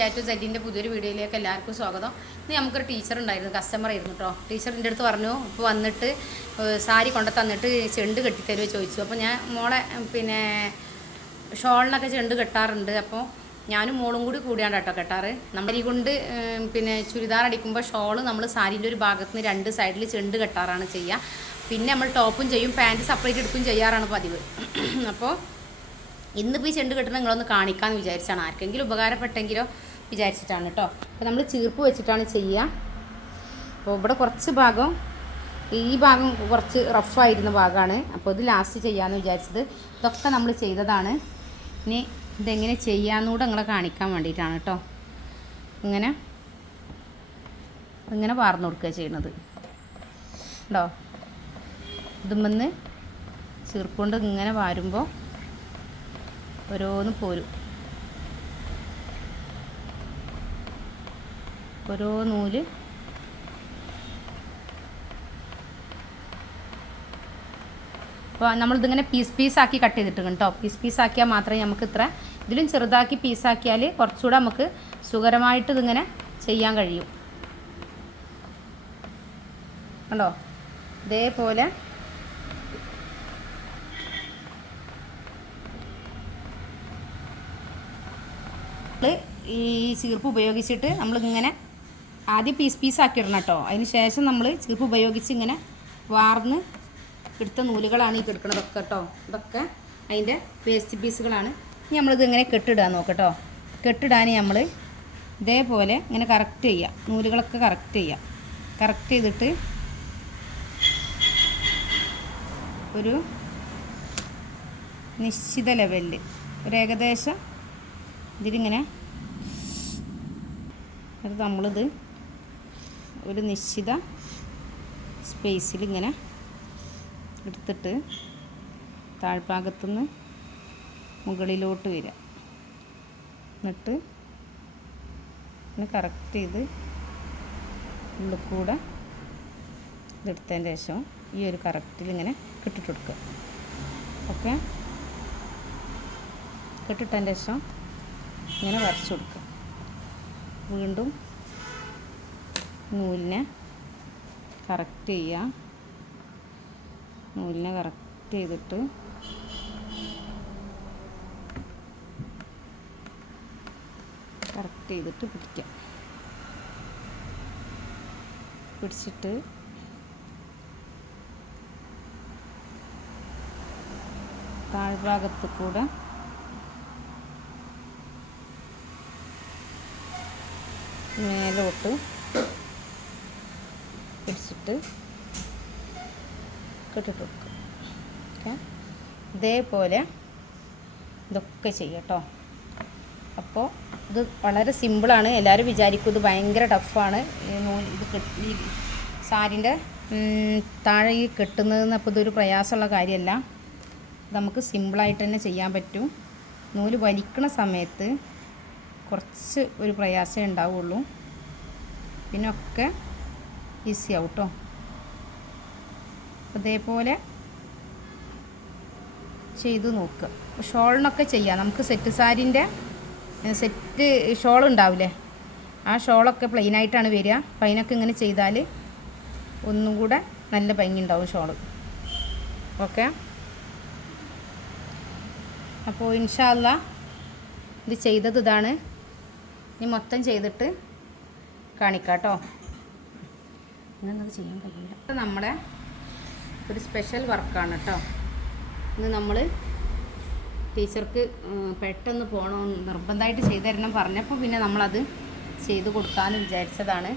To സെറ്റിൻ്റെ പുതിയൊരു വീഡിയോയിലേക്ക് എല്ലാവർക്കും സ്വാഗതം. ഇന്ന് നമുക്കൊരു ടീച്ചർ ഉണ്ടായിരുന്നു, കസ്റ്റമർ ആയിരുന്നു കേട്ടോ. ടീച്ചറിൻ്റെ അടുത്ത് പറഞ്ഞു, ഇപ്പോൾ വന്നിട്ട് സാരി കൊണ്ടു തന്നിട്ട് ചെണ്ട് കെട്ടിത്തരുമോ ചോദിച്ചു. അപ്പോൾ ഞാൻ മോളെ ഷോളിനൊക്കെ ചെണ്ട് കെട്ടാറുണ്ട്. അപ്പോൾ ഞാനും മോളും കൂടിയാണ് കേട്ടോ കെട്ടാറ്. നമ്മൾ ഈ കൊണ്ട് ചുരിദാർ അടിക്കുമ്പോൾ ഷോള് നമ്മൾ സാരീൻ്റെ ഒരു ഭാഗത്ത് നിന്ന് രണ്ട് സൈഡിൽ ചെണ്ട് കെട്ടാറാണ് ചെയ്യുക. പിന്നെ നമ്മൾ ടോപ്പും ചെയ്യും, പാൻറ്റ് സെപ്പറേറ്റ് എടുക്കും ചെയ്യാറാണ് പതിവ്. അപ്പോൾ ഇന്നിപ്പോൾ ഈ ചെണ്ട് കെട്ടുന്നത് നിങ്ങളൊന്ന് കാണിക്കാമെന്ന് വിചാരിച്ചാണ്, ആർക്കെങ്കിലും ഉപകാരപ്പെട്ടെങ്കിലോ വിചാരിച്ചിട്ടാണ് കേട്ടോ. അപ്പോൾ നമ്മൾ ചീർപ്പ് വെച്ചിട്ടാണ് ചെയ്യുക. അപ്പോൾ ഇവിടെ കുറച്ച് ഭാഗം, ഈ ഭാഗം കുറച്ച് റഫായിരുന്ന ഭാഗമാണ്. അപ്പോൾ ഇത് ലാസ്റ്റ് ചെയ്യാമെന്ന് വിചാരിച്ചത്. ഇതൊക്കെ നമ്മൾ ചെയ്തതാണ്. ഇനി ഇതെങ്ങനെ ചെയ്യാമെന്നൂടെ നിങ്ങളെ കാണിക്കാൻ വേണ്ടിയിട്ടാണ് കേട്ടോ. ഇങ്ങനെ വാർന്നു കൊടുക്കുക ചെയ്യണത് കേട്ടോ. ഇതുമെന്ന് ചീർപ്പ് കൊണ്ട് ഇങ്ങനെ വാരുമ്പോൾ ഓരോന്ന് പോരും. ഓരോ നൂല് അപ്പോൾ നമ്മളിതിങ്ങനെ പീസാക്കി കട്ട് ചെയ്തിട്ടുണ്ട് കേട്ടോ. പീസാക്കിയാൽ മാത്രമേ നമുക്ക് ഇതിലും ചെറുതാക്കി പീസാക്കിയാൽ കുറച്ചുകൂടെ നമുക്ക് സുഖകരമായിട്ട് ഇതിങ്ങനെ ചെയ്യാൻ കഴിയും കണ്ടോ. ഇതേപോലെ ഈ ചീർപ്പ് ഉപയോഗിച്ചിട്ട് നമ്മളിങ്ങനെ ആദ്യം പീസാക്കി ഇടണം കേട്ടോ. അതിന് ശേഷം നമ്മൾ ചീർപ്പ് ഉപയോഗിച്ച് ഇങ്ങനെ വാർന്ന് എടുത്ത നൂലുകളാണ് ഈ കിടക്കുന്നതൊക്കെ കേട്ടോ. ഇതൊക്കെ അതിൻ്റെ വേസ്റ്റ് പീസുകളാണ്. ഇനി നമ്മളിത് ഇങ്ങനെ കെട്ടിടാൻ നോക്കട്ടോ. കെട്ടിടാൻ നമ്മൾ ഇതേപോലെ ഇങ്ങനെ കറക്റ്റ് ചെയ്യുക, നൂലുകളൊക്കെ കറക്റ്റ് ചെയ്യുക. കറക്റ്റ് ചെയ്തിട്ട് ഒരു നിശ്ചിത ലെവലിൽ ഒരു ഏകദേശം ഇതിലിങ്ങനെ നമ്മളിത് ഒരു നിശ്ചിത സ്പേസിൽ ഇങ്ങനെ എടുത്തിട്ട് താഴ്ഭാഗത്തുനിന്ന് മുകളിലോട്ട് വരിക. എന്നിട്ട് ഇങ്ങനെ കറക്റ്റ് ചെയ്ത് ഉള്ളിൽ കൂടെ ഇതെടുത്തതിന് ശേഷം ഈ ഒരു കറക്റ്റിൽ ഇങ്ങനെ കെട്ടിട്ട് കൊടുക്കുക. ഓക്കെ, കെട്ടിട്ടതിന് ശേഷം ഇങ്ങനെ വരച്ചു കൊടുക്കുക. വീണ്ടും നൂലിനെ കറക്റ്റ് ചെയ്യുക. നൂലിനെ കറക്റ്റ് ചെയ്തിട്ട് പിടിക്കുക. പിടിച്ചിട്ട് താഴ്ഭാഗത്ത് കൂടെ മേലോട്ട് പിടിച്ചിട്ട് കെട്ടിട്ട് കൊടുക്കുക. ഓക്കെ, ഇതേപോലെ ഇതൊക്കെ ചെയ്യട്ടോ. അപ്പോൾ ഇത് വളരെ സിമ്പിളാണ്. എല്ലാവരും വിചാരിക്കും ഇത് ഭയങ്കര ടഫാണ് ഈ സാരിൻ്റെ താഴെ ഈ കെട്ടുന്നതെന്ന്. അപ്പോൾ ഇതൊരു പ്രയാസമുള്ള കാര്യമല്ല, നമുക്ക് സിമ്പിളായിട്ട് തന്നെ ചെയ്യാൻ പറ്റും. നൂല് വലിക്കണ സമയത്ത് കുറച്ച് ഒരു പ്രയാസമേ ഉണ്ടാവുള്ളൂ, പിന്നെ ഒക്കെ ഈസി ആവും കേട്ടോ. അതേപോലെ ചെയ്ത് നോക്കുക. ഷോളിനൊക്കെ ചെയ്യാം നമുക്ക്. സെറ്റ് സാരിൻ്റെ സെറ്റ് ഷോൾ ഉണ്ടാവില്ലേ, ആ ഷോളൊക്കെ പ്ലെയിനായിട്ടാണ് വരിക. അപ്പോൾ അതിനൊക്കെ ഇങ്ങനെ ചെയ്താൽ ഒന്നും കൂടെ നല്ല ഭംഗി ഉണ്ടാവും ഷോള്. ഓക്കെ, അപ്പോൾ ഇൻഷാ അല്ലാഹ് ഇത് ചെയ്തത് ഇതാണ്. ഇനി മൊത്തം ചെയ്തിട്ട് കാണിക്കാം കേട്ടോ. ഇന്നത് ചെയ്യാൻ കഴിയില്ല. നമ്മുടെ ഒരു സ്പെഷ്യൽ വർക്കാണ് കേട്ടോ. ഇന്ന് നമ്മൾ ടീച്ചർക്ക് പെട്ടെന്ന് പോകണമെന്ന് നിർബന്ധമായിട്ട് ചെയ്തു തരണം പറഞ്ഞപ്പോൾ പിന്നെ നമ്മളത് ചെയ്ത് കൊടുക്കാമെന്ന് വിചാരിച്ചതാണ്.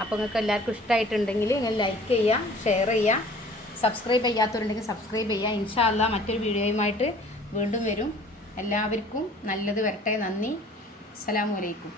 അപ്പോൾ നിങ്ങൾക്ക് എല്ലാവർക്കും ഇഷ്ടമായിട്ടുണ്ടെങ്കിൽ നിങ്ങൾ ലൈക്ക് ചെയ്യുക, ഷെയർ ചെയ്യുക, സബ്സ്ക്രൈബ് ചെയ്യാത്തവരുണ്ടെങ്കിൽ സബ്സ്ക്രൈബ് ചെയ്യുക. ഇൻഷാ അല്ലാഹ് മറ്റൊരു വീഡിയോയുമായിട്ട് വീണ്ടും വരും. എല്ലാവർക്കും നല്ലത് വരട്ടെ. നന്ദി. അസ്സലാമു അലൈക്കും.